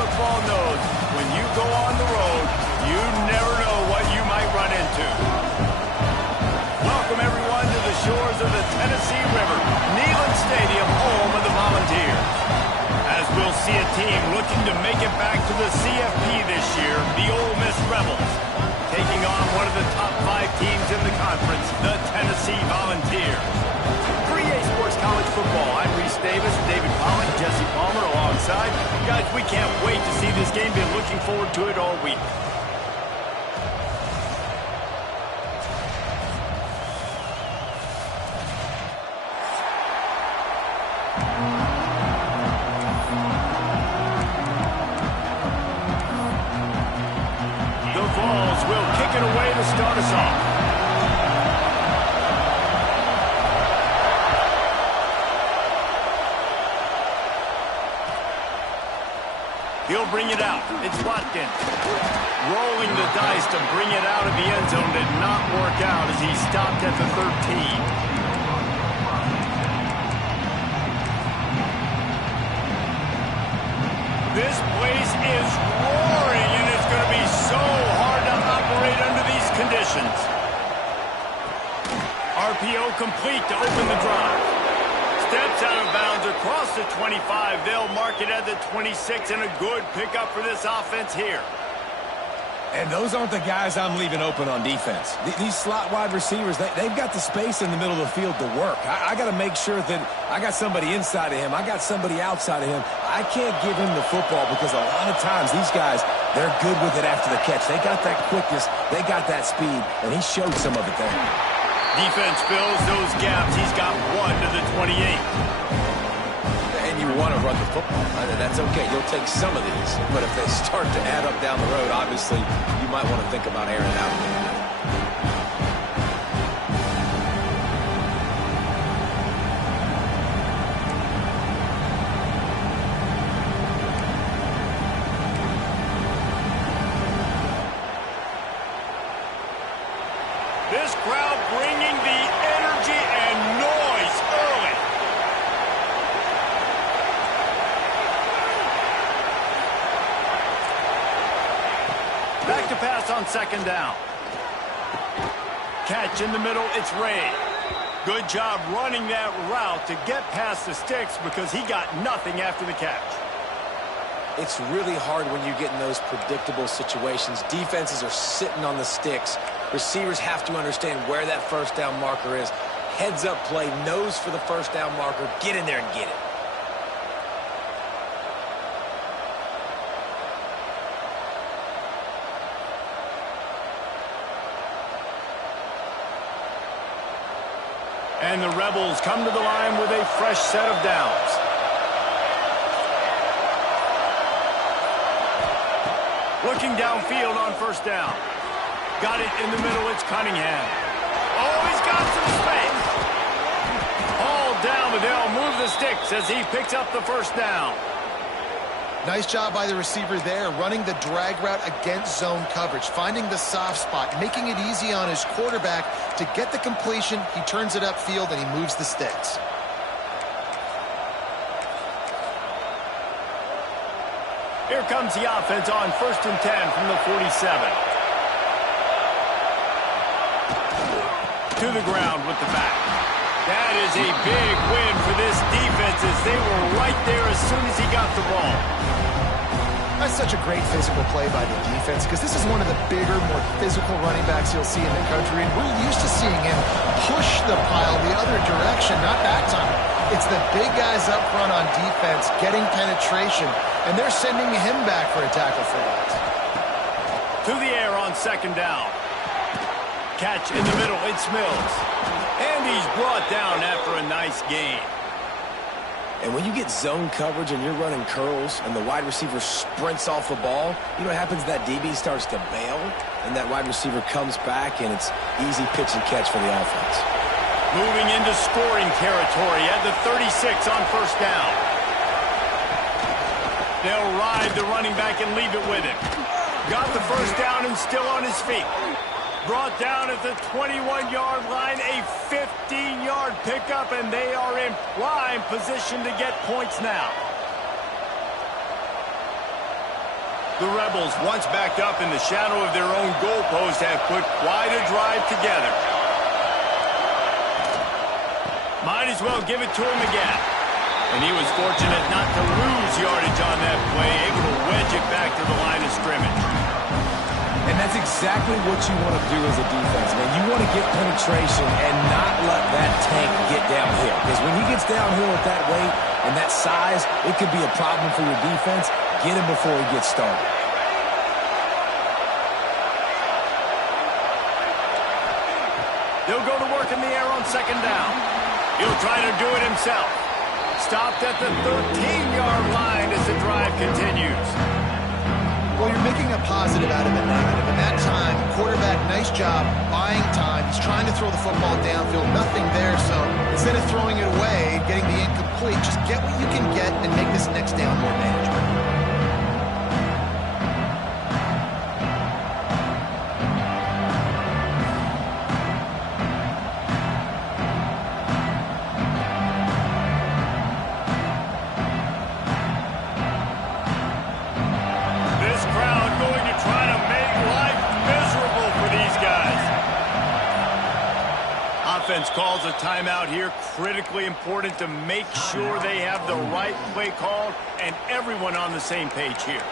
football knows when you go on the road, you never know what you might run into. Welcome, everyone, to the shores of the Tennessee River, Neyland Stadium, home of the Volunteers. As we'll see a team looking to make it back to the CFP this year, the Ole Miss Rebels, taking on one of the top 5 teams in the conference, the Tennessee Volunteers. 3A Sports College Football. I'm Reese Davis, David Pollock, Jesse Palmer alongside. Guys, we can't wait to see this game. Been looking forward to it all week. The Vols will kick it away to start us off. He'll bring it out. It's Watkins. Rolling the dice to bring it out of the end zone did not work out as he stopped at the 13. This place is roaring, and it's going to be so hard to operate under these conditions. RPO complete to open the drive. Steps out of bounds across the 25. They'll mark it at the 26, and a good pickup for this offense here. And those aren't the guys I'm leaving open on defense. These slot wide receivers, they've got the space in the middle of the field to work. I got to make sure that I got somebody inside of him. I got somebody outside of him. I can't give him the football because a lot of times these guys, they're good with it after the catch. They got that quickness. They got that speed, and he showed some of it there. Defense fills those gaps. He's got 1 to the 28. And you want to run the football. That's okay. You'll take some of these. But if they start to add up down the road, obviously, you might want to think about airing it out a little bit. This crowd bringing the energy and noise early. Back to pass on second down. Catch in the middle, it's Ray. Good job running that route to get past the sticks because he got nothing after the catch. It's really hard when you get in those predictable situations. Defenses are sitting on the sticks. Receivers have to understand where that first down marker is. Heads up play, nose for the first down marker. Get in there and get it. And the Rebels come to the line with a fresh set of downs. Looking downfield on first down. Got it in the middle, it's Cunningham. Oh, he's got some space. All down, but they'll move the sticks as he picks up the first down. Nice job by the receiver there, running the drag route against zone coverage, finding the soft spot, making it easy on his quarterback to get the completion. He turns it upfield and he moves the sticks. Here comes the offense on 1st and 10 from the 47. To the ground with the back. That is a big win for this defense as they were right there as soon as he got the ball. That's such a great physical play by the defense because this is one of the bigger, more physical running backs you'll see in the country, and we're used to seeing him push the pile the other direction, not that time. It's the big guys up front on defense getting penetration, and they're sending him back for a tackle for loss. To the air on second down. Catch in the middle, it's Mills. And he's brought down after a nice gain. And when you get zone coverage and you're running curls and the wide receiver sprints off the ball, you know what happens? That DB starts to bail, and that wide receiver comes back, and it's easy pitch and catch for the offense. Moving into scoring territory at the 36 on first down. They'll ride the running back and leave it with him. Got the first down and still on his feet. Brought down at the 21-yard line, a 15-yard pickup, and they are in prime position to get points now. The Rebels, once backed up in the shadow of their own goalpost, have put quite a drive together. Might as well give it to him again. And he was fortunate not to lose yardage on that play, able to wedge it back to the line of scrimmage. And that's exactly what you want to do as a defense, man. You want to get penetration and not let that tank get downhill. Because when he gets downhill at that weight and that size, it could be a problem for your defense. Get him before he gets started. They'll go to work in the air on second down. He'll try to do it himself. Stopped at the 13-yard line as the drive continues. Well, you're making a positive out of a negative. And that time, quarterback, nice job buying time. He's trying to throw the football downfield. Nothing there. So instead of throwing it away, getting the incomplete, just get what you can get and make this next down more manageable. Calls a timeout here, critically important to make sure they have the right play called and everyone on the same page here.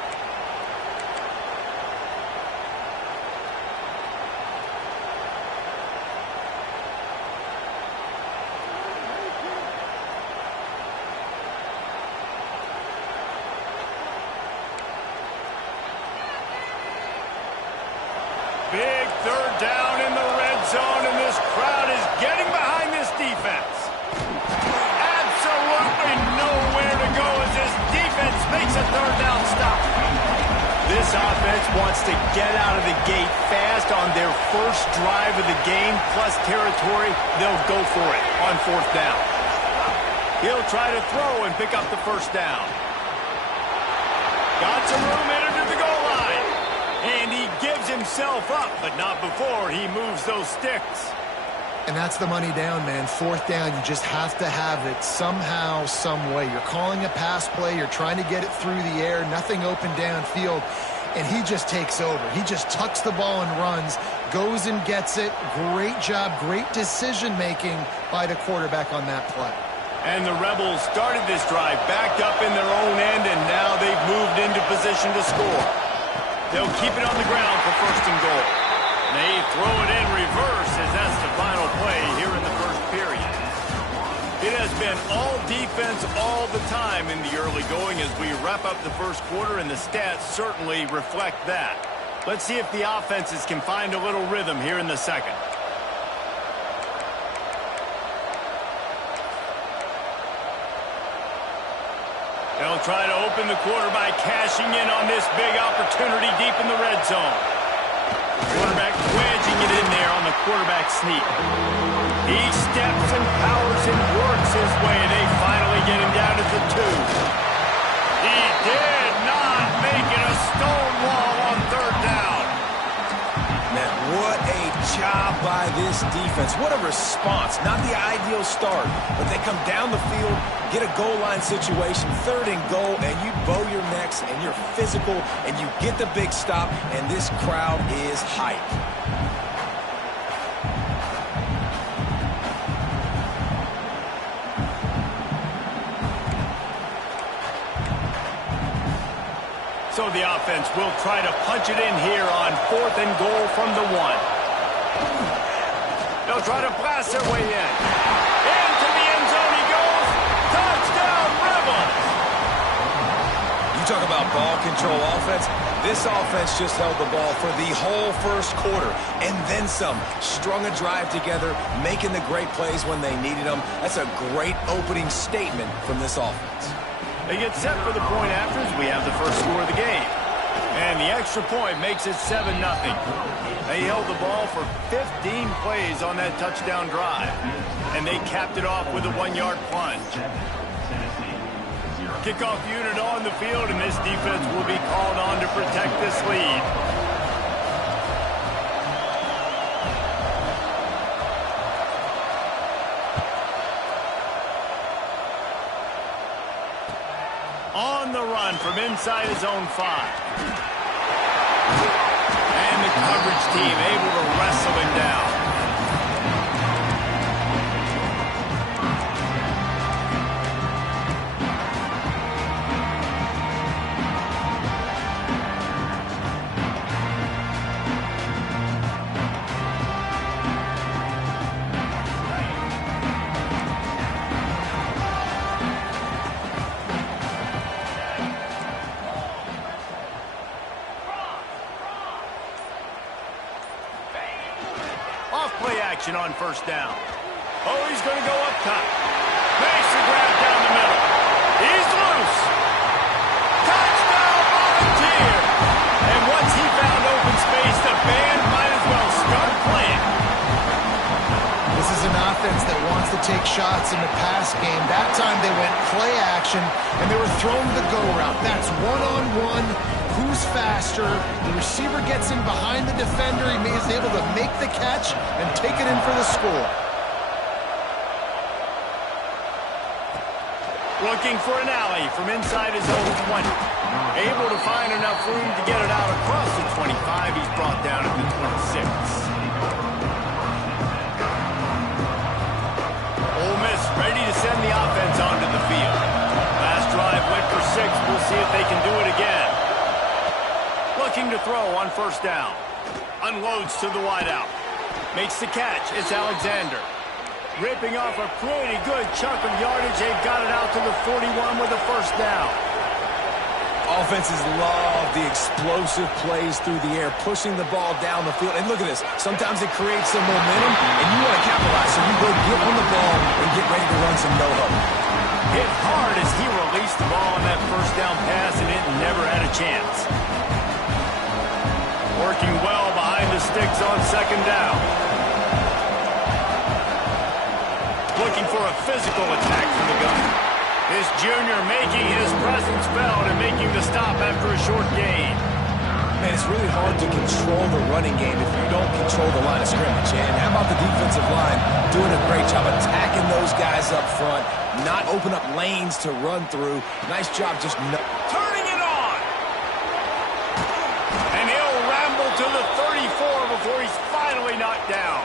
Big third down in the red zone, and this crowd is getting behind this defense. Absolutely nowhere to go as this defense makes a third down stop. This offense wants to get out of the gate fast on their first drive of the game, plus territory. They'll go for it on fourth down. He'll try to throw and pick up the first down. Got some room into the goal line. And he gives himself up, but not before he moves those sticks. And that's the money down, man. Fourth down, you just have to have it somehow, some way. You're calling a pass play. You're trying to get it through the air. Nothing open downfield. And he just takes over. He just tucks the ball and runs, goes and gets it. Great job, great decision-making by the quarterback on that play. And the Rebels started this drive backed up in their own end, and now they've moved into position to score. They'll keep it on the ground for first and goal. They throw it in reverse as that's the final play here in the first period. It has been all defense all the time in the early going as we wrap up the first quarter, and the stats certainly reflect that. Let's see if the offenses can find a little rhythm here in the second. They'll try to open the quarter by cashing in on this big opportunity deep in the red zone. Quarterback wedging it in there on the quarterback sneak. He steps and powers and works his way. They finally get him down at the 2. He did not make it a stone wall on third down. Man, what a job by this defense. What a response. Not the ideal start, but they come down the field, get a goal line situation, third and goal, and you bow your necks, and you're physical, and you get the big stop, and this crowd is hype. So the offense will try to punch it in here on fourth and goal from the 1. They'll try to blast their way in. Into the end zone he goes. Touchdown, Rebels! You talk about ball control offense. This offense just held the ball for the whole first quarter and then some. Strung a drive together, making the great plays when they needed them. That's a great opening statement from this offense. They get set for the point after as we have the first score of the game. And the extra point makes it 7-0. They held the ball for 15 plays on that touchdown drive. And they capped it off with a 1-yard plunge. Kickoff unit on the field, and this defense will be called on to protect this lead. On the run from inside his own 5. And the coverage team able to wrestle him down. Play action on first down. Oh, he's going to go up top. Makes the grab down the middle. He's loose. Touchdown, Volunteer. And once he found open space, the band might as well start playing. This is an offense that wants to take shots in the pass game. That time they went play action, and they were throwing the go route. That's one-on-one. Who's faster? The receiver gets in behind the defender. He is able to make the catch and take it in for the score. Looking for an alley from inside his own 20. Able to find enough room to get it out across the 25. He's brought down at the 26. Ole Miss ready to send the offense onto the field. Last drive went for 6. We'll see if they can do it again. Looking to throw on first down. Unloads to the wideout. Makes the catch. It's Alexander. Ripping off a pretty good chunk of yardage. They've got it out to the 41 with a first down. Offenses love the explosive plays through the air, pushing the ball down the field. And look at this. Sometimes it creates some momentum, and you want to capitalize. So you go get on the ball and get ready to run some no-huddle. Hit hard as he released the ball on that first down pass, and it never had a chance. Working well behind the sticks on second down. Looking for a physical attack from the gun. This junior making his presence felt and making the stop after a short gain. Man, it's really hard to control the running game if you don't control the line of scrimmage. And how about the defensive line doing a great job attacking those guys up front, not open up lanes to run through. Nice job just turning it on. And he'll ramble to the 34 before he's finally knocked down.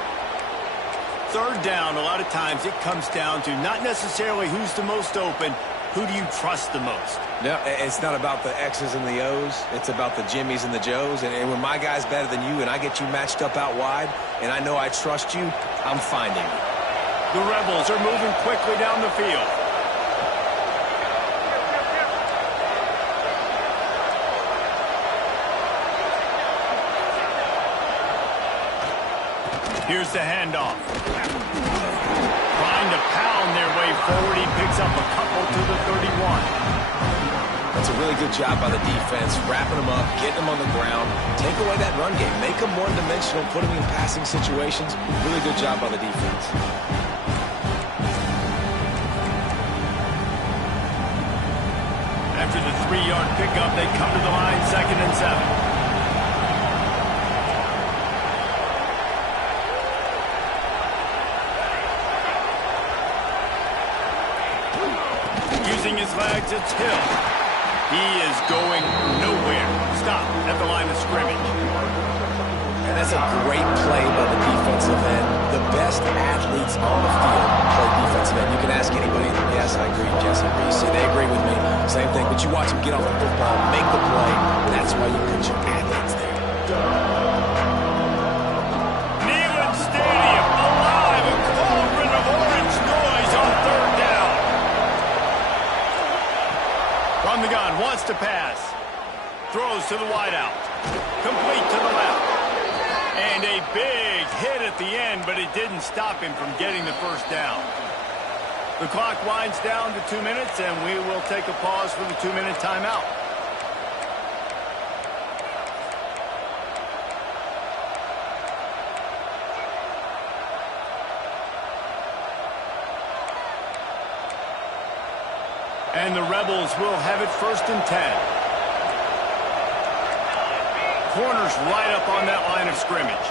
Third down, a lot of times it comes down to not necessarily who's the most open, who do you trust the most? No, it's not about the X's and the O's. It's about the Jimmies and the Joes. And when my guy's better than you and I get you matched up out wide and I know I trust you, I'm finding you. The Rebels are moving quickly down the field. Here's the handoff. Trying to pound their way forward. He picks up a couple to the 31. That's a really good job by the defense, wrapping them up, getting them on the ground, take away that run game, make them one-dimensional, put them in passing situations. Really good job by the defense. After the 3-yard pickup, they come to the line, 2nd and 7. Using his legs, it's Hill. He is going nowhere. Stop at the line of scrimmage. And that's a great play by the defensive end. The best athletes on the field play defensive end. You can ask anybody. Yes, I agree, Jesse Reese. They agree with me. Same thing. But you watch them get off the football, make the play. That's why you put your athletes there. Neyland Stadium alive. A cauldron of orange noise on third down. From the gun, wants to pass. Throws to the wideout. Complete to the left. And a big hit at the end, but it didn't stop him from getting the first down. The clock winds down to 2 minutes, and we will take a pause for the 2-minute timeout. And the Rebels will have it 1st and 10. Corners right up on that line of scrimmage.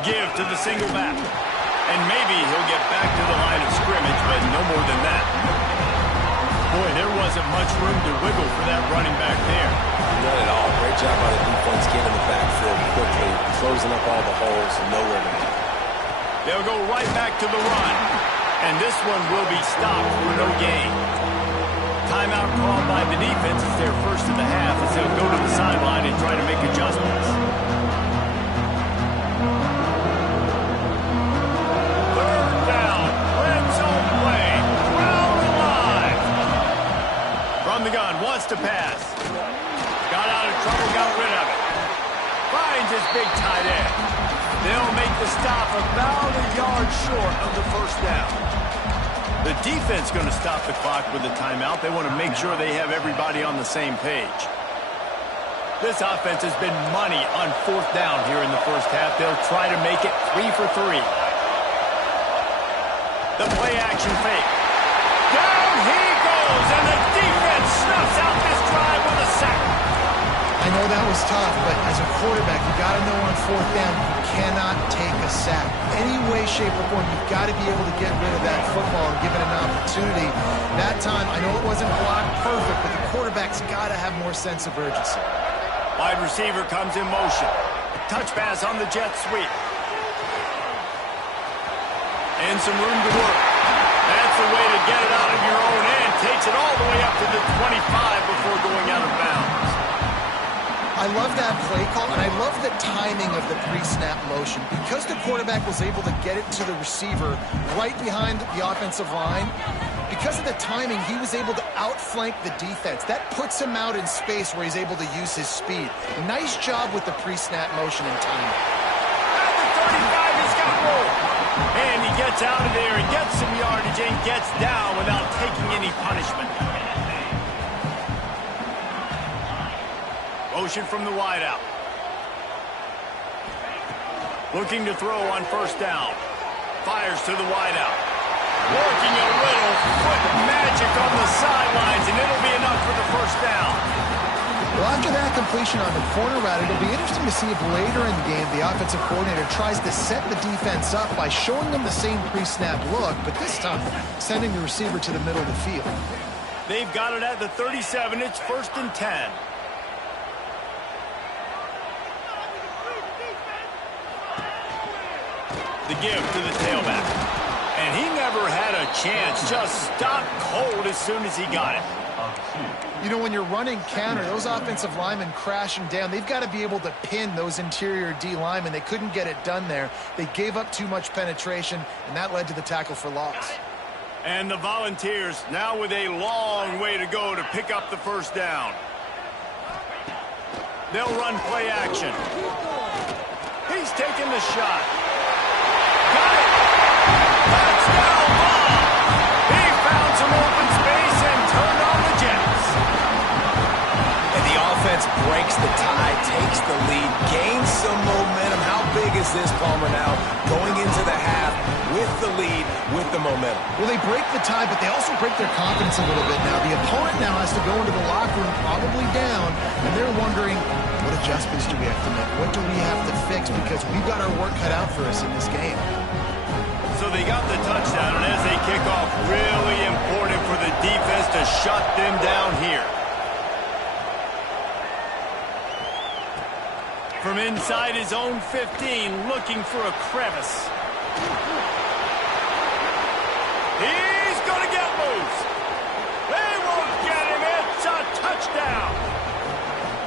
Give to the single back. And maybe he'll get back to the line of scrimmage, but no more than that. Boy, there wasn't much room to wiggle for that running back there. None at all. Great job by the defense getting the backfield quickly, closing up all the holes, and nowhere to go. They'll go right back to the run. And this one will be stopped for no gain. Timeout called by the defense. It's their first of the half as they'll go to the sideline and try to make adjustments. Third down. Red zone play. Crowd alive. From the gun. Wants to pass. Got out of trouble. Got rid of it. Finds his big tight end. They'll make the stop about a yard short of the first down. The defense going to stop the clock with a timeout. They want to make sure they have everybody on the same page. This offense has been money on fourth down here in the first half. They'll try to make it 3 for 3. The play action fake. Down he goes, and the defense snuffs out this drive with a sack. I know that was tough, but as a quarterback, you got to know on fourth down, you cannot take a sack. Any way, shape, or form, you've got to be able to get rid of that football and give it an opportunity. That time, I know it wasn't blocked perfect, but the quarterback's got to have more sense of urgency. Wide receiver comes in motion. Touch pass on the jet sweep. And some room to work. That's the way to get it out of your own end. Takes it all the way up to the 25 before going out of bounds. I love that play call, and I love the timing of the pre-snap motion. Because the quarterback was able to get it to the receiver right behind the offensive line, because of the timing, he was able to outflank the defense. That puts him out in space where he's able to use his speed. Nice job with the pre-snap motion and timing. At the 35, he's got room. And he gets out of there and gets some yardage and gets down without taking any punishment. Motion from the wideout. Looking to throw on first down. Fires to the wideout. Working a little foot magic on the sidelines, and it'll be enough for the first down. Well, after that completion on the corner route, it'll be interesting to see if later in the game the offensive coordinator tries to set the defense up by showing them the same pre-snap look, but this time sending the receiver to the middle of the field. They've got it at the 37. It's 1st and 10. The give to the tailback. And he never had a chance. Just stopped cold as soon as he got it. You know, when you're running counter, those offensive linemen crashing down, they've got to be able to pin those interior D linemen. They couldn't get it done there. They gave up too much penetration, and that led to the tackle for loss. And the Volunteers now with a long way to go to pick up the first down. They'll run play action. He's taking the shot. Got it! Touchdown ball! He found some open space and turned on the Jets. And the offense breaks the tie, takes the lead, gains some momentum. How big is this, Palmer, now? Going into the half with the lead, with the momentum. Well, they break the tie, but they also break their confidence a little bit now. The opponent now has to go into the locker room, probably down, and they're wondering, what adjustments do we have to make? What do we have to fix? Because we've got our work cut out for us in this game. So they got the touchdown, and as they kick off, really important for the defense to shut them down here. From inside his own 15, looking for a crevice. He's going to get loose. They won't get him. It's a touchdown.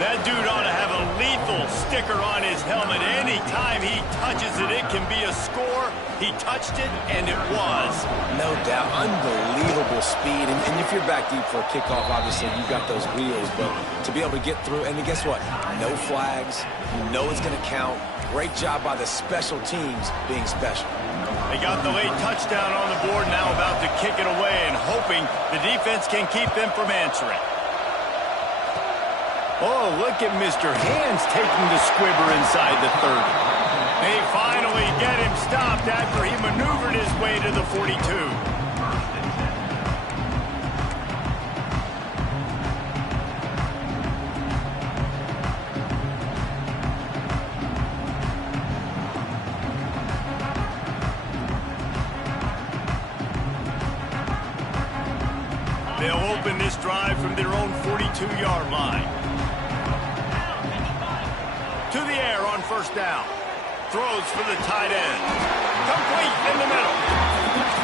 That dude ought to have a lethal sticker on his helmet. Anytime he touches it, it can be a score. He touched it, and it was. No doubt. Unbelievable speed. And if you're back deep for a kickoff, obviously, you've got those wheels. But to be able to get through, and guess what? No flags. You know it's going to count. Great job by the special teams being special. They got the late touchdown on the board, now about to kick it away and hoping the defense can keep them from answering. Oh, look at Mr. Hands taking the squibber inside the 30. They finally get him stopped after he maneuvered his way to the 42. They'll open this drive from their own 42-yard line. To the air on first down. Throws for the tight end. Complete in the middle.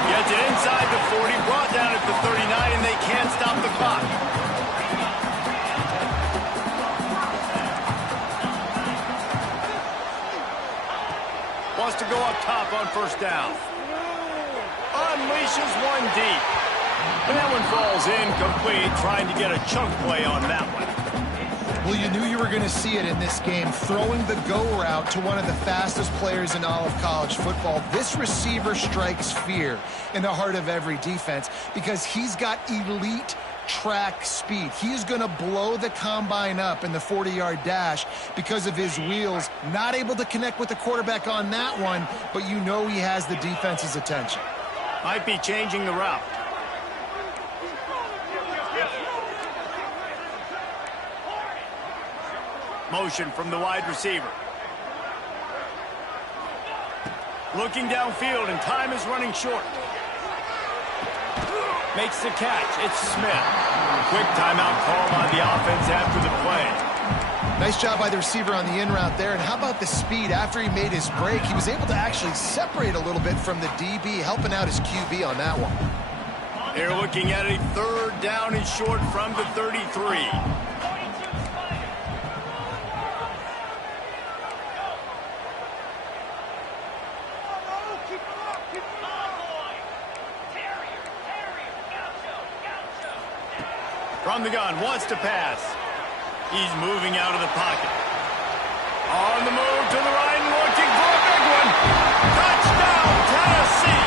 Gets it inside the 40, brought down at the 39, and they can't stop the clock. Wants to go up top on first down. Unleashes one deep. And that one falls incomplete, trying to get a chunk play on that one. Well, you knew you were going to see it in this game, throwing the go route to one of the fastest players in all of college football. This receiver strikes fear in the heart of every defense because he's got elite track speed. He's going to blow the combine up in the 40-yard dash because of his wheels. Not able to connect with the quarterback on that one, but you know he has the defense's attention. Might be changing the route. Motion from the wide receiver. Looking downfield, and time is running short. Makes the catch. It's Smith. Quick timeout call by the offense after the play. Nice job by the receiver on the in route there. And how about the speed? After he made his break, he was able to actually separate a little bit from the DB, helping out his QB on that one. They're looking at a third down and short from the 33. From the gun, wants to pass. He's moving out of the pocket. On the move to the right and looking for a big one. Touchdown, Tennessee.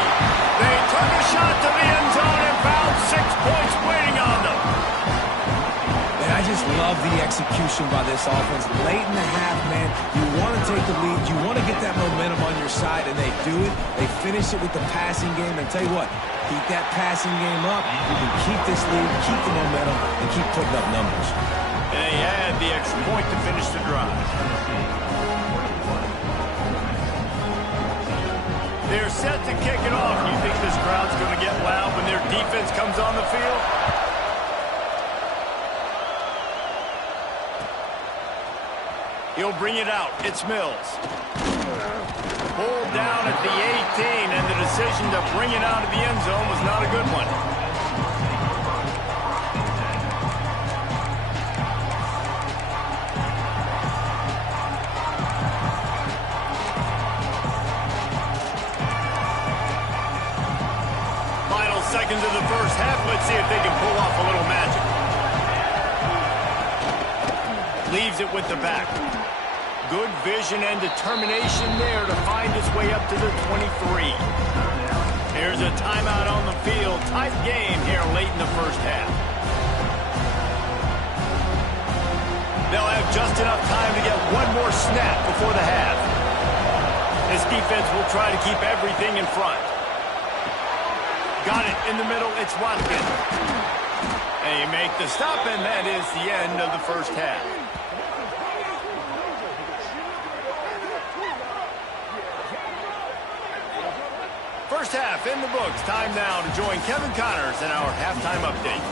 They took a shot to the end zone and found 6 points waiting on them. And I just love the execution by this offense. Late in the half, man, you want to take the lead. You want to get that momentum on your side, and they do it. They finish it with the passing game. And tell you what, keep that passing game up. You can keep this lead, keep the momentum, and keep putting up numbers. And they had the extra point to finish the drive. They're set to kick it off. You think this crowd's going to get loud when their defense comes on the field? He'll bring it out. It's Mills. Pulled down at the 18, and the decision to bring it out of the end zone was not a good one. Final seconds of the first half. Let's see if they can pull off a little magic. Leaves it with the back. Good vision and determination there to find his way up to the 23. Here's a timeout on the field. Tight game here late in the first half. They'll have just enough time to get one more snap before the half. This defense will try to keep everything in front. Got it in the middle. It's Watkins. They make the stop, and that is the end of the first half. First half in the books. Time now to join Kevin Connors in our halftime update.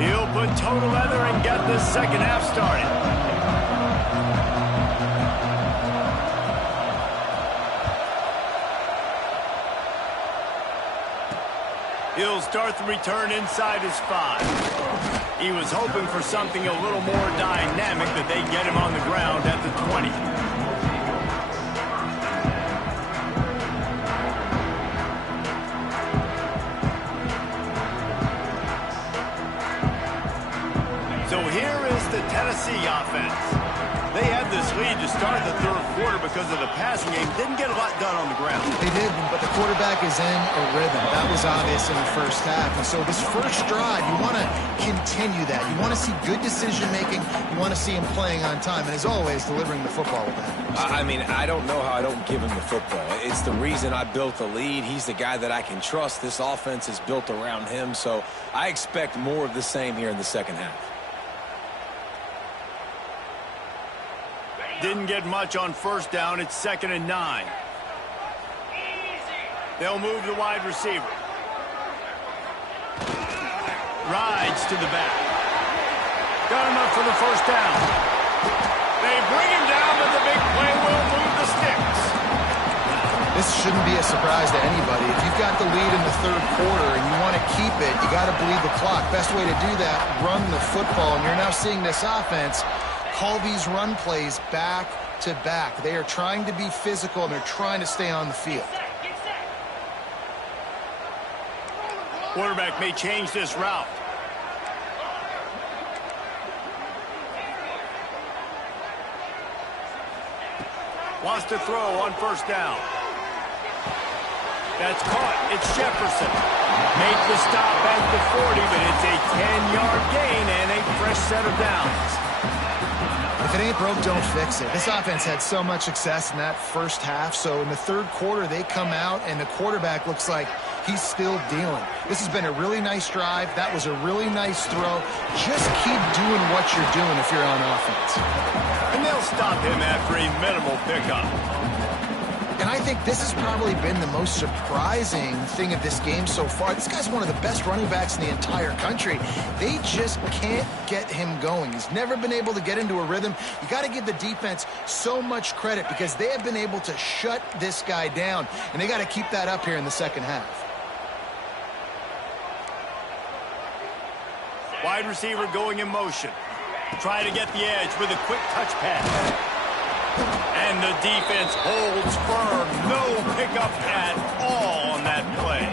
He'll put total leather and get this second half started. He'll start the return inside his 5. He was hoping for something a little more dynamic, that they get him on the ground at the 20. So here is the Tennessee offense. They had this lead to start the third quarter because of the passing game. Didn't get a lot done on the ground. They didn't, but the quarterback is in a rhythm. That was obvious in the first half. And so this first drive, you want to continue that. You want to see good decision-making. You want to see him playing on time. And as always, delivering the football with that. I mean, I don't know how I don't give him the football. It's the reason I built the lead. He's the guy that I can trust. This offense is built around him. So I expect more of the same here in the second half. Didn't get much on first down. It's 2nd and 9. They'll move the wide receiver. Rides to the back. Got him up for the first down. They bring him down, but the big play will move the sticks. This shouldn't be a surprise to anybody. If you've got the lead in the third quarter and you want to keep it, you got to bleed the clock. Best way to do that, run the football. And you're now seeing this offense call these run plays back to back. They are trying to be physical, and they're trying to stay on the field. Quarterback may change this route. Wants to throw on first down. That's caught. It's Jefferson. Make the stop at the 40, but it's a 10-yard gain and a fresh set of downs. If it ain't broke, don't fix it. This offense had so much success in that first half, so in the third quarter they come out and the quarterback looks like he's still dealing. This has been a really nice drive. That was a really nice throw. Just keep doing what you're doing if you're on offense. And they'll stop him after a minimal pickup. And I think this has probably been the most surprising thing of this game so far. This guy's one of the best running backs in the entire country. They just can't get him going. He's never been able to get into a rhythm. You got to give the defense so much credit because they have been able to shut this guy down, and they got to keep that up here in the second half. Wide receiver going in motion. Try to get the edge with a quick touch pass. And the defense holds firm. No pickup at all on that play.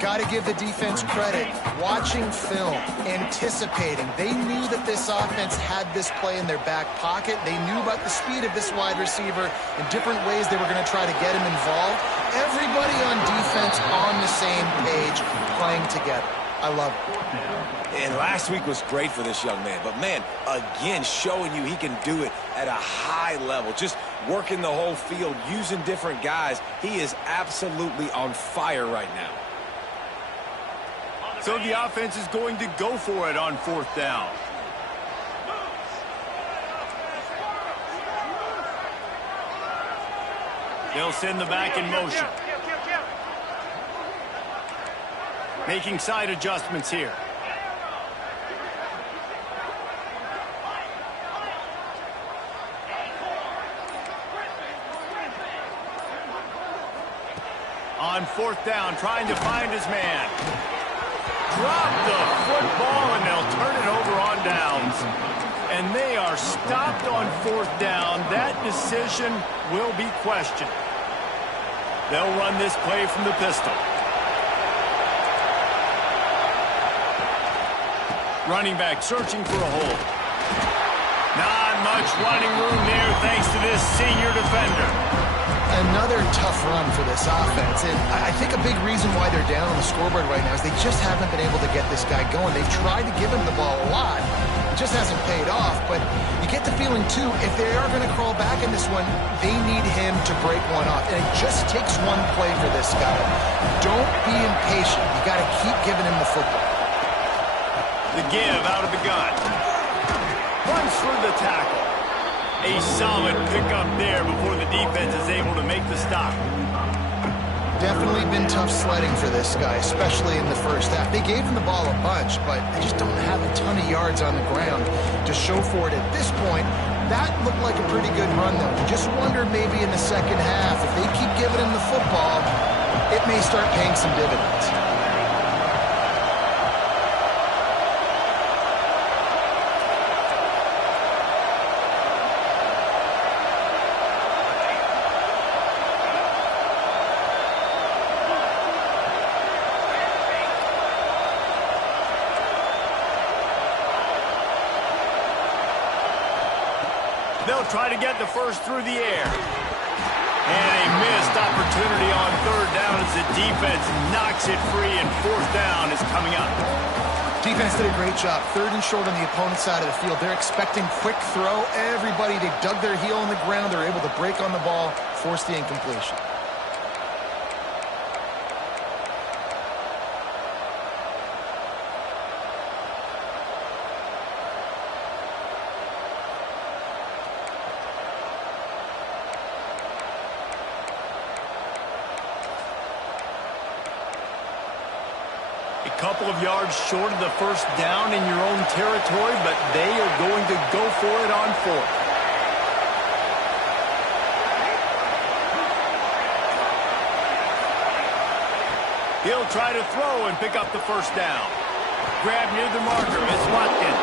Got to give the defense credit. Watching film, anticipating. They knew that this offense had this play in their back pocket. They knew about the speed of this wide receiver and different ways they were going to try to get him involved. Everybody on defense on the same page, playing together. I love it. And last week was great for this young man. But, man, again, showing you he can do it at a high level. Just working the whole field, using different guys. He is absolutely on fire right now. So the offense is going to go for it on fourth down. They'll send the back in motion. Making side adjustments here. On fourth down, trying to find his man. Drop the football, and they'll turn it over on downs. And they are stopped on fourth down. That decision will be questioned. They'll run this play from the pistol. Running back searching for a hole. Not much running room there thanks to this senior defender. Another tough run for this offense, and I think a big reason why they're down on the scoreboard right now is they just haven't been able to get this guy going. They've tried to give him the ball a lot. It just hasn't paid off, but you get the feeling, too, if they are going to crawl back in this one, they need him to break one off, and it just takes one play for this guy. Don't be impatient. You got to keep giving him the football. The give out of the gun. Runs through the tackle. A solid pickup there before the defense is able to make the stop. Definitely been tough sledding for this guy, especially in the first half. They gave him the ball a bunch, but they just don't have a ton of yards on the ground to show for it at this point. That looked like a pretty good run, though. You just wonder maybe in the second half, if they keep giving him the football, it may start paying some dividends. They'll try to get the first through the air. And a missed opportunity on third down as the defense knocks it free, and fourth down is coming up. Defense did a great job. Third and short on the opponent's side of the field. They're expecting quick throw. Everybody, they dug their heel on the ground. They're able to break on the ball, force the incompletion. couple of yards short of the first down in your own territory, but they are going to go for it on fourth. He'll try to throw and pick up the first down. Grab near the marker. It's Watkins.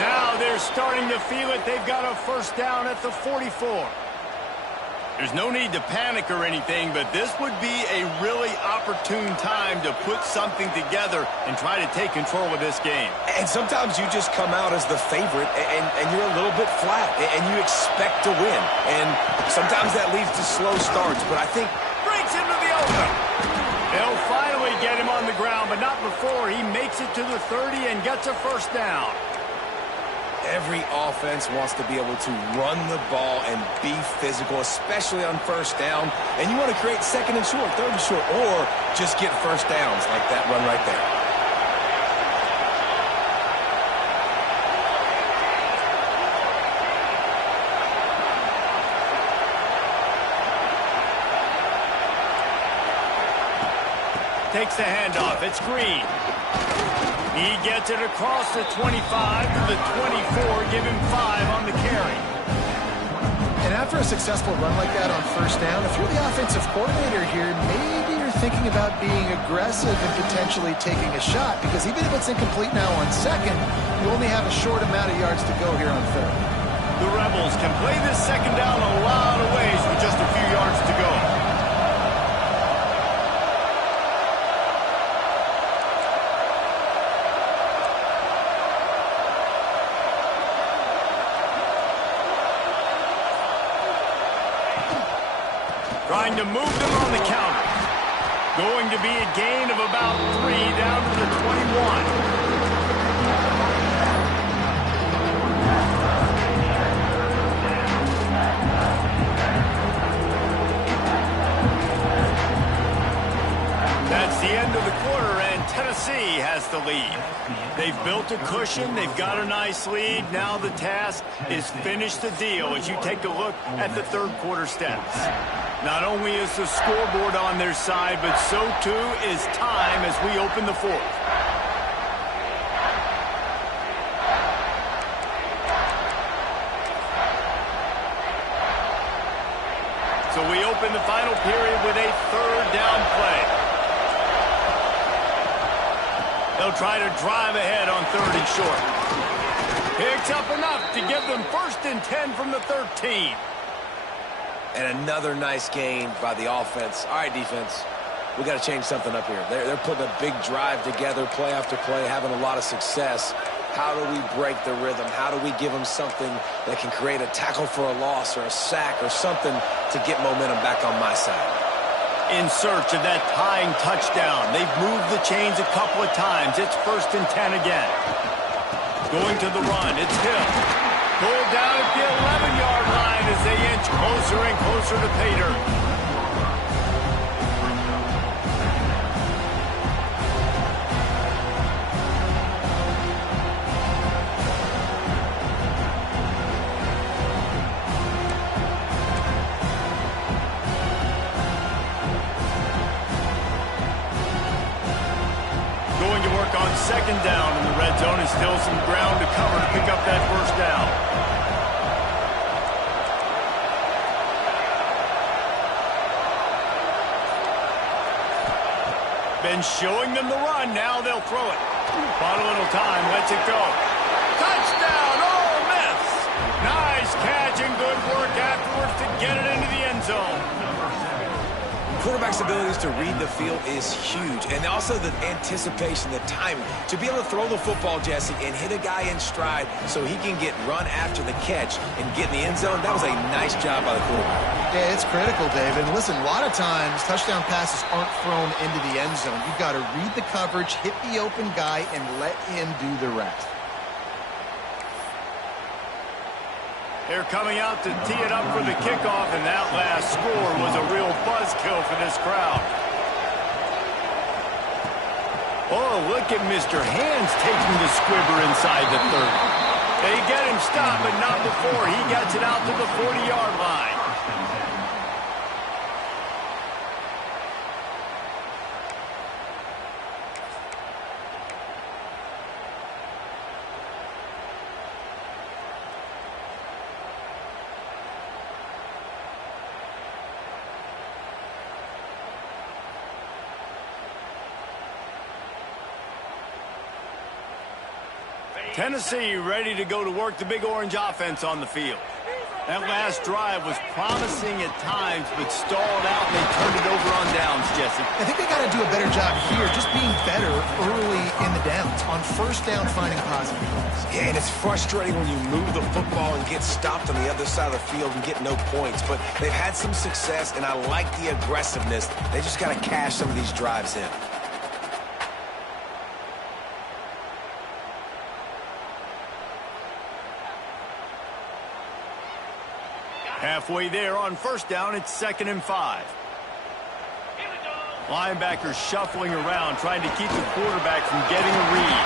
Now they're starting to feel it. They've got a first down at the 44. There's no need to panic or anything, but this would be a really opportune time to put something together and try to take control of this game. And sometimes you just come out as the favorite, and you're a little bit flat, and you expect to win. And sometimes that leads to slow starts, but I think... Breaks into the open. They'll finally get him on the ground, but not before he makes it to the 30 and gets a first down. Every offense wants to be able to run the ball and be physical, especially on first down. And you want to create second and short, third and short, or just get first downs like that run right there. Takes the handoff. It's Green. He gets it across the 25 to the 24. Give him 5 on the carry. And after a successful run like that on first down, if you're the offensive coordinator here, maybe you're thinking about being aggressive and potentially taking a shot, because even if it's incomplete now on second, you only have a short amount of yards to go here on third. The Rebels can play this second down a lot of ways with just a few yards to go. Trying to move them on the counter. Going to be a gain of about 3 down to the 21. That's the end of the quarter, and Tennessee has the lead. They've built a cushion. They've got a nice lead. Now the task is finish the deal as you take a look at the third quarter stats. Not only is the scoreboard on their side, but so too is time as we open the fourth. So we open the final period with a third down play. They'll try to drive ahead on third and short. Picks up enough to give them 1st and 10 from the 13. And another nice gain by the offense. All right, defense, we got to change something up here. They're putting a big drive together, play after play, having a lot of success. How do we break the rhythm? How do we give them something that can create a tackle for a loss or a sack or something to get momentum back on my side? In search of that tying touchdown. They've moved the chains a couple of times. It's 1st and 10 again. Going to the run. It's Hill. Pulled down at the 11-yard line as they inch closer and closer to pay dirt. Going to work on second down in the red zone, and still some ground to cover to pick up that first down. Been showing them the run. Now they'll throw it. Bought a little time. Lets it go. Touchdown, Ole Miss. Nice catch and good work afterwards to get it into the end zone. Quarterback's abilities to read the field is huge, and also the anticipation, the timing. To be able to throw the football, Jesse, and hit a guy in stride so he can get run after the catch and get in the end zone, that was a nice job by the quarterback. Yeah, it's critical, David. And listen, a lot of times touchdown passes aren't thrown into the end zone. You've got to read the coverage, hit the open guy, and let him do the rest. They're coming out to tee it up for the kickoff, and that last score was a real buzzkill for this crowd. Oh, look at Mr. Hands taking the squibber inside the 30. They get him stopped, but not before he gets it out to the 40-yard line. Tennessee ready to go to work the Big Orange offense on the field. That last drive was promising at times, but stalled out, and they turned it over on downs, Jesse. I think they got to do a better job here, just being better early in the downs. On first down, finding positive plays. Yeah, and it's frustrating when you move the football and get stopped on the other side of the field and get no points. But they've had some success, and I like the aggressiveness. They just got to cash some of these drives in. Halfway there on first down, it's 2nd and 5. Linebackers shuffling around, trying to keep the quarterback from getting a read.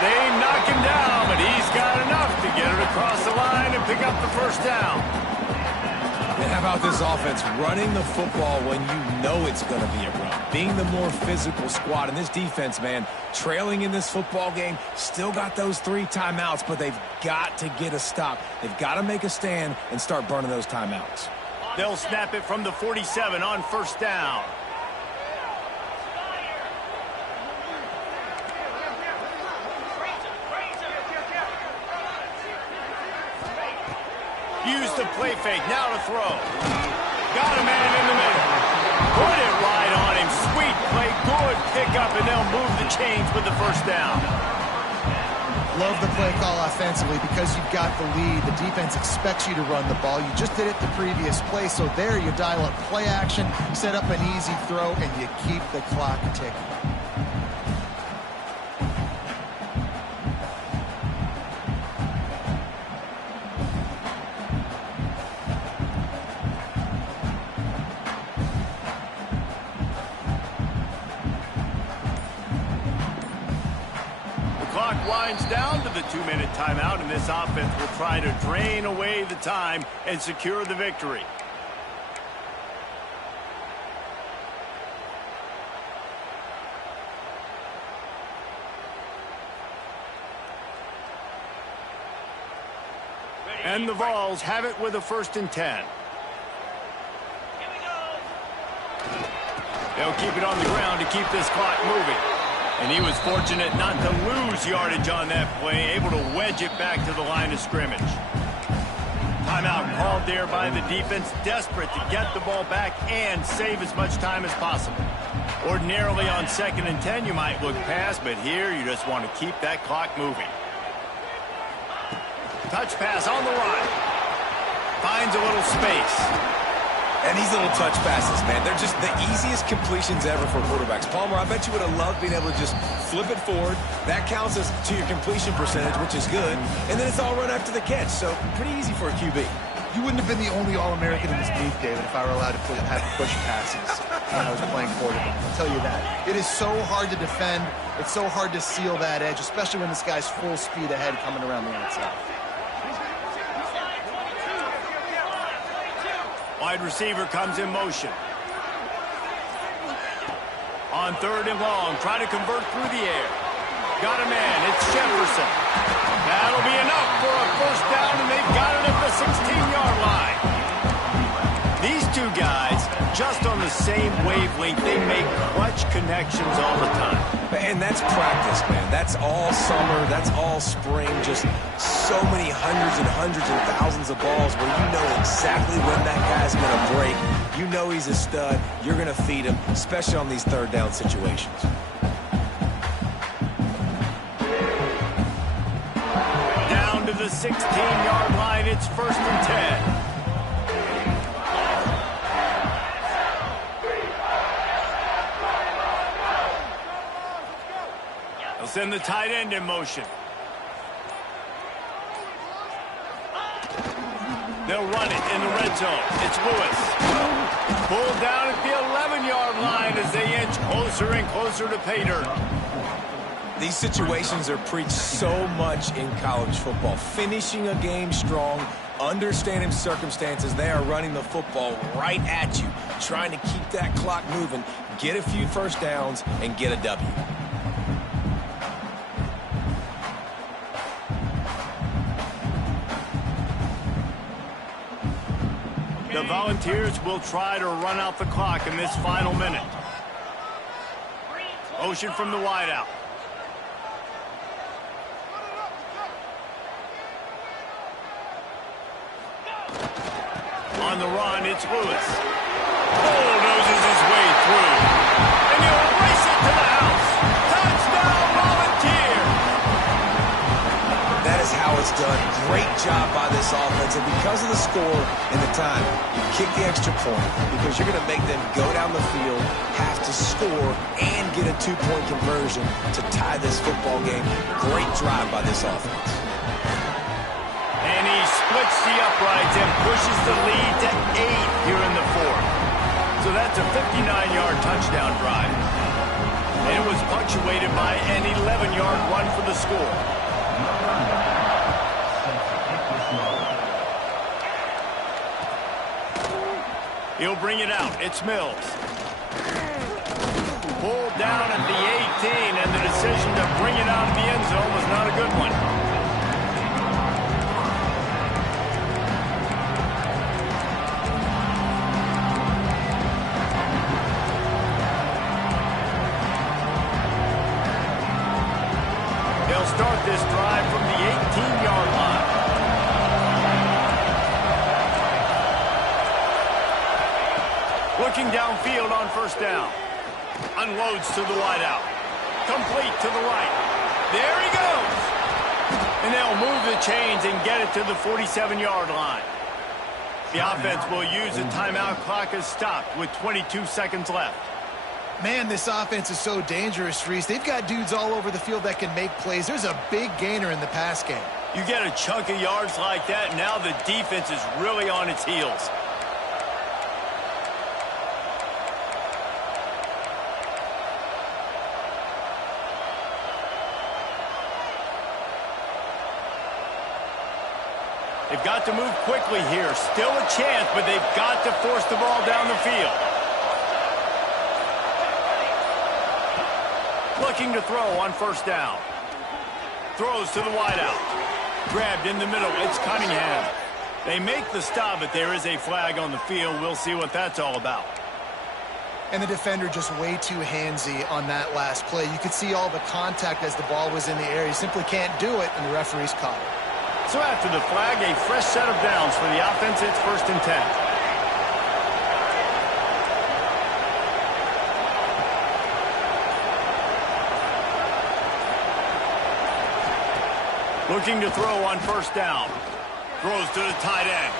They knock him down, but he's got enough to get it across the line and pick up the first down. And how about this offense running the football when you know it's going to be a run? Being the more physical squad. And this defense, man, trailing in this football game, still got those 3 timeouts, but they've got to get a stop. They've got to make a stand and start burning those timeouts. They'll snap it from the 47 on first down. Use the play fake, now to throw. Got a man in the middle. Put it right on him. Sweet play, good pickup, and they'll move the chains with the first down. Love the play call offensively because you've got the lead. The defense expects you to run the ball. You just did it the previous play, so there you dial up play action, set up an easy throw, and you keep the clock ticking. Winds down to the 2-minute timeout, and this offense will try to drain away the time and secure the victory. And the Vols have it with a 1st and 10. They'll keep it on the ground to keep this clock moving. And he was fortunate not to lose yardage on that play, able to wedge it back to the line of scrimmage. Timeout called there by the defense, desperate to get the ball back and save as much time as possible. Ordinarily on 2nd and 10, you might look past, but here you just want to keep that clock moving. Touch pass on the run. Finds a little space. And these little touch passes, man, they're just the easiest completions ever for quarterbacks. Palmer, I bet you would have loved being able to just flip it forward. That counts as to your completion percentage, which is good. And then it's all run after the catch, so pretty easy for a QB. You wouldn't have been the only All-American in this league, David, if I were allowed to have push passes when I was playing quarterback. I'll tell you that. It is so hard to defend. It's so hard to seal that edge, especially when this guy's full speed ahead coming around the outside. Wide receiver comes in motion. On 3rd and long, try to convert through the air. Got a man, it's Jefferson. That'll be enough for a first down, and they've got it at the 16-yard line. These two guys, just on the same wavelength, they make clutch connections all the time. And that's practice, man. That's all summer. That's all spring. Just so many hundreds and thousands of balls where you know exactly when that guy's going to break. You know he's a stud. You're going to feed him, especially on these 3rd down situations. Down to the 16-yard line. It's 1st and 10. Send the tight end in motion. They'll run it in the red zone. It's Lewis. Pulled down at the 11-yard line as they inch closer and closer to pay dirt. These situations are preached so much in college football. Finishing a game strong, understanding circumstances. They are running the football right at you, trying to keep that clock moving, get a few first downs, and get a W. The Volunteers will try to run out the clock in this final minute. Motion from the wideout. On the run, it's Lewis. Bulldozes his way through. And he'll race it to the house. Touchdown, Volunteer! That is how it's done. Great job by this offense. And because of the score and the time, you kick the extra point because you're going to make them go down the field, have to score, and get a two-point conversion to tie this football game. Great drive by this offense. And he splits the uprights and pushes the lead to 8 here in the fourth. So that's a 59-yard touchdown drive. And it was punctuated by an 11-yard run for the score. He'll bring it out. It's Mills. Pulled down at the 18, and the decision to bring it out of the end zone was not a good one. They'll start this drive from the 18-yard line. Looking downfield on first down. Unloads to the wideout. Complete to the right. There he goes. And they'll move the chains and get it to the 47-yard line. The offense will use the timeout clock as stopped with 22 seconds left. Man, this offense is so dangerous, Reese. They've got dudes all over the field that can make plays. There's a big gainer in the pass game. You get a chunk of yards like that, now the defense is really on its heels. They've got to move quickly here. Still a chance, but they've got to force the ball down the field. Looking to throw on first down. Throws to the wideout. Grabbed in the middle. It's Cunningham. They make the stop, but there is a flag on the field. We'll see what that's all about. And the defender just way too handsy on that last play. You could see all the contact as the ball was in the air. He simply can't do it, and the referee's caught it. So after the flag, a fresh set of downs for the offense. It's 1st and 10. Looking to throw on first down. Throws to the tight end.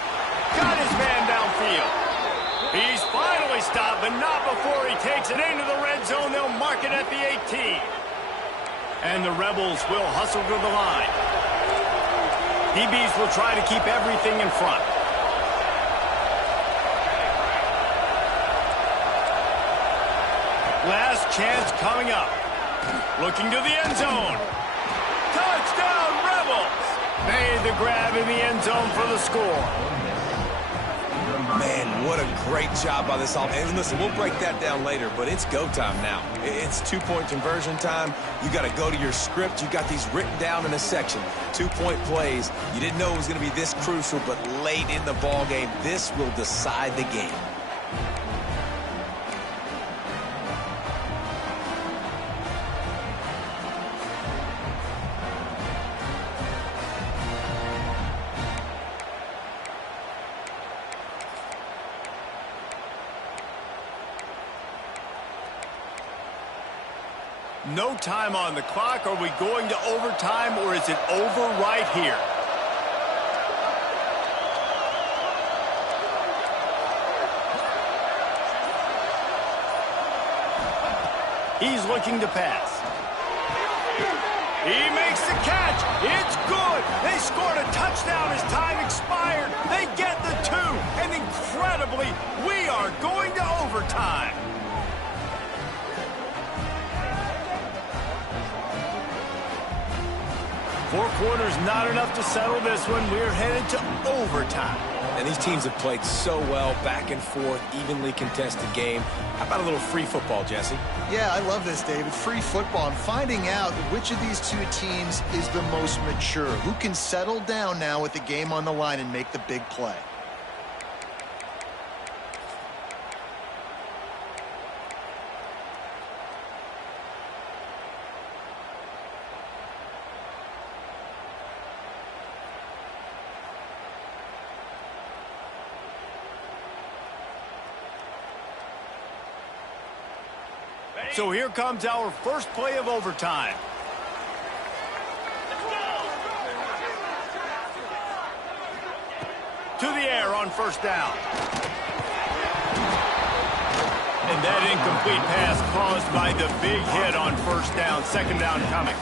Got his man downfield. He's finally stopped, but not before he takes it into the red zone. They'll mark it at the 18. And the Rebels will hustle to the line. DBs will try to keep everything in front. Last chance coming up. Looking to the end zone. Touchdown, Rebels! Made the grab in the end zone for the score. Man, what a great job by this offense. And listen, we'll break that down later, but it's go time now. It's two-point conversion time. You got to go to your script. You got these written down in a section. 2-point plays. You didn't know it was going to be this crucial, but late in the ball game, this will decide the game. No time on the clock. Are we going to overtime, or is it over right here? He's looking to pass. He makes the catch. It's good. They scored a touchdown as time expired. They get the 2. And incredibly, we are going to overtime. Four quarters not enough to settle this one. We're headed to overtime. And these teams have played so well, back and forth, evenly contested game. How about a little free football, Jesse? Yeah, I love this, David. Free football. And finding out which of these two teams is the most mature. Who can settle down now with the game on the line and make the big play. So here comes our first play of overtime. To the air on first down. And that incomplete pass caused by the big hit on first down. Second down coming.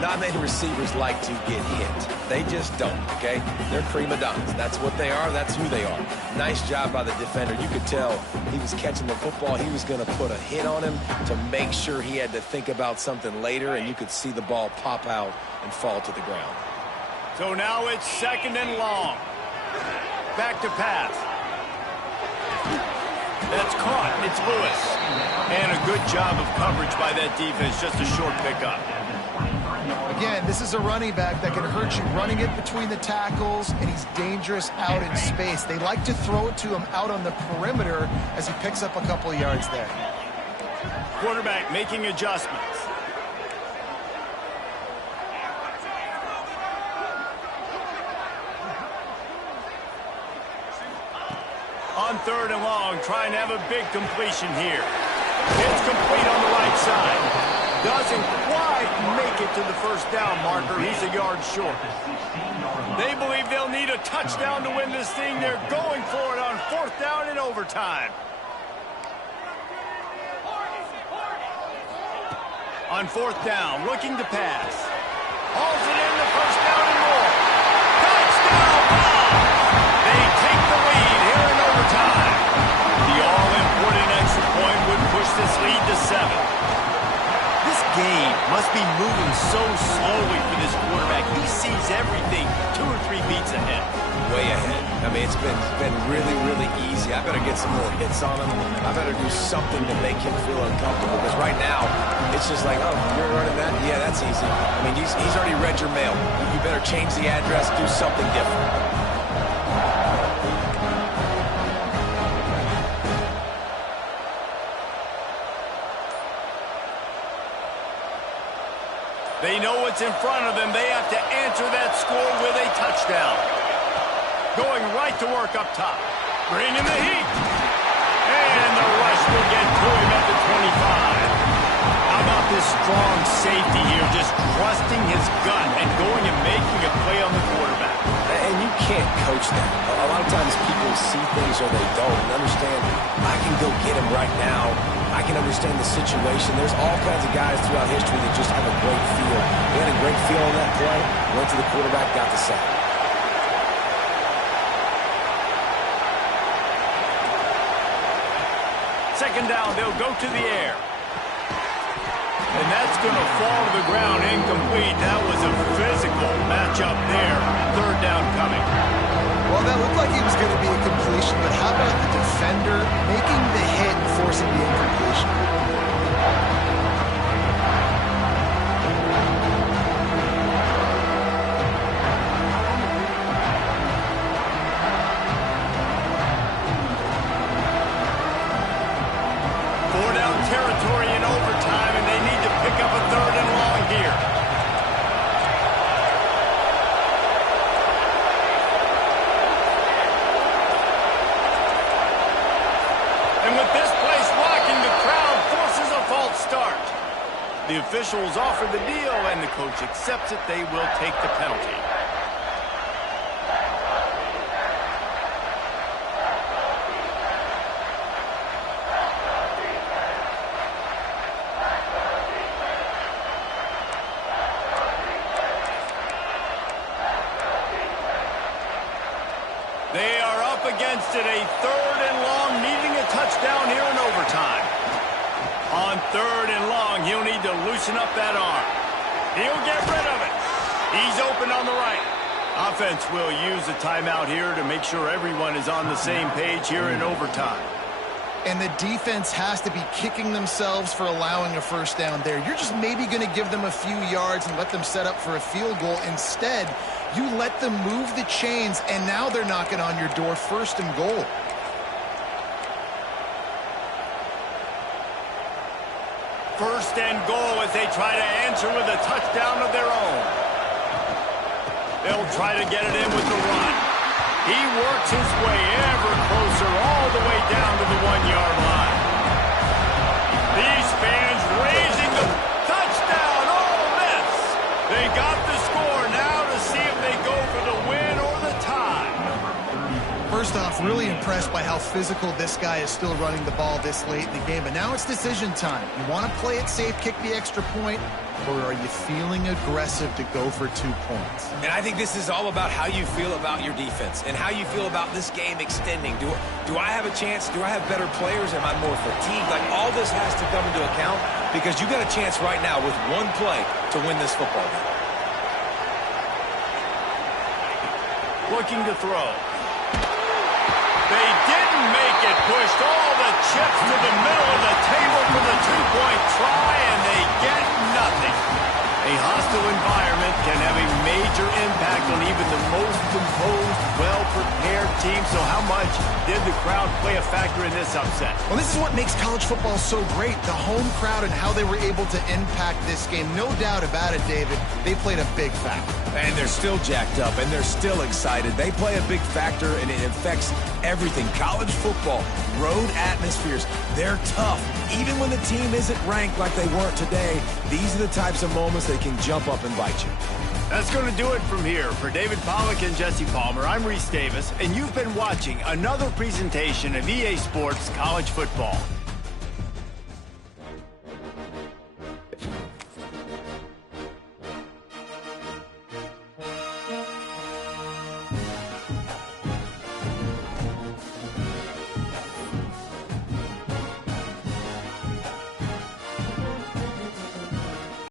Not many receivers like to get hit. They just don't, okay? They're prima donnas. That's what they are. That's who they are. Nice job by the defender. You could tell he was catching the football. He was going to put a hit on him to make sure he had to think about something later, and you could see the ball pop out and fall to the ground. So now it's second and long. Back to pass. That's caught. It's Lewis. And a good job of coverage by that defense. Just a short pickup. Again, this is a running back that can hurt you running it between the tackles, and he's dangerous out in space. They like to throw it to him out on the perimeter as he picks up a couple of yards there. Quarterback making adjustments. On third and long, trying to have a big completion here. It's complete on the right side. Doesn't quite make it to the first down marker. He's a yard short. They believe they'll need a touchdown to win this thing. They're going for it on fourth down in overtime. On fourth down, looking to pass. Hauls it in the first down and more. Touchdown ball! They take the lead here in overtime. The all-important extra point would push this lead to 7. This game must be moving so slowly for this quarterback. He sees everything 2 or 3 beats ahead. Way ahead. I mean, it's been really, really easy. I better get some more hits on him. I better do something to make him feel uncomfortable. Because right now, it's just like, oh, you're running that? Yeah, that's easy. I mean, he's already read your mail. You better change the address, do something different. They know what's in front of them. They have to answer that score with a touchdown. Going right to work up top. Bringing the heat. And the rush will get to him at the 25. How about this strong safety here, just trusting his gut and going and making a play on the quarterback. And you can't coach that. A lot of times people see things or they don't and understand, I can go get him right now. I can understand the situation. There's all kinds of guys throughout history that just have a great feel. He had a great feel on that play, went to the quarterback, got the sack. Second down, they'll go to the air. And that's going to fall to the ground incomplete. That was a physical matchup there. Third down coming. Well, that looked like he was going to be a completion, but how about the defender making the hit and forcing the incompletion? Four-down territory in overtime, and they need to pick up a third and long here. And with this place rocking, the crowd forces a false start. The officials offer the deal, and the coach accepts it. They will take the penalty. They are up against it, a third and long, needing a touchdown here in overtime. On third and long, he'll need to loosen up that arm. He'll get rid of it. He's open on the right. Offense will use a timeout here to make sure everyone is on the same page here in overtime. And the defense has to be kicking themselves for allowing a first down there. You're just maybe going to give them a few yards and let them set up for a field goal. Instead, you let them move the chains, and now they're knocking on your door, first and goal. First and goal as they try to answer with a touchdown of their own. They'll try to get it in with the run. He works his way ever closer all the way down to the 1-yard line. These fans First off, really impressed by how physical this guy is still running the ball this late in the game. But now it's decision time. You want to play it safe, kick the extra point, or are you feeling aggressive to go for 2 points? And I think this is all about how you feel about your defense and how you feel about this game extending. Do I have a chance? Do I have better players? Am I more fatigued? Like, all this has to come into account because you got a chance right now with one play to win this football game. Looking to throw. They didn't make it. Pushed all the chips to the middle of the table for the two-point try, and they get nothing. A hostile environment can have a major impact on even the most composed, well-prepared team. So how much did the crowd play a factor in this upset? Well, this is what makes college football so great, the home crowd and how they were able to impact this game. No doubt about it, David. They played a big factor. And they're still jacked up, and they're still excited. They play a big factor, and it affects everything. College football, road atmospheres, they're tough. Even when the team isn't ranked like they weren't today, these are the types of moments that can jump up and bite you. That's going to do it from here. For David Pollack and Jesse Palmer, I'm Reese Davis, and you've been watching another presentation of EA Sports College Football.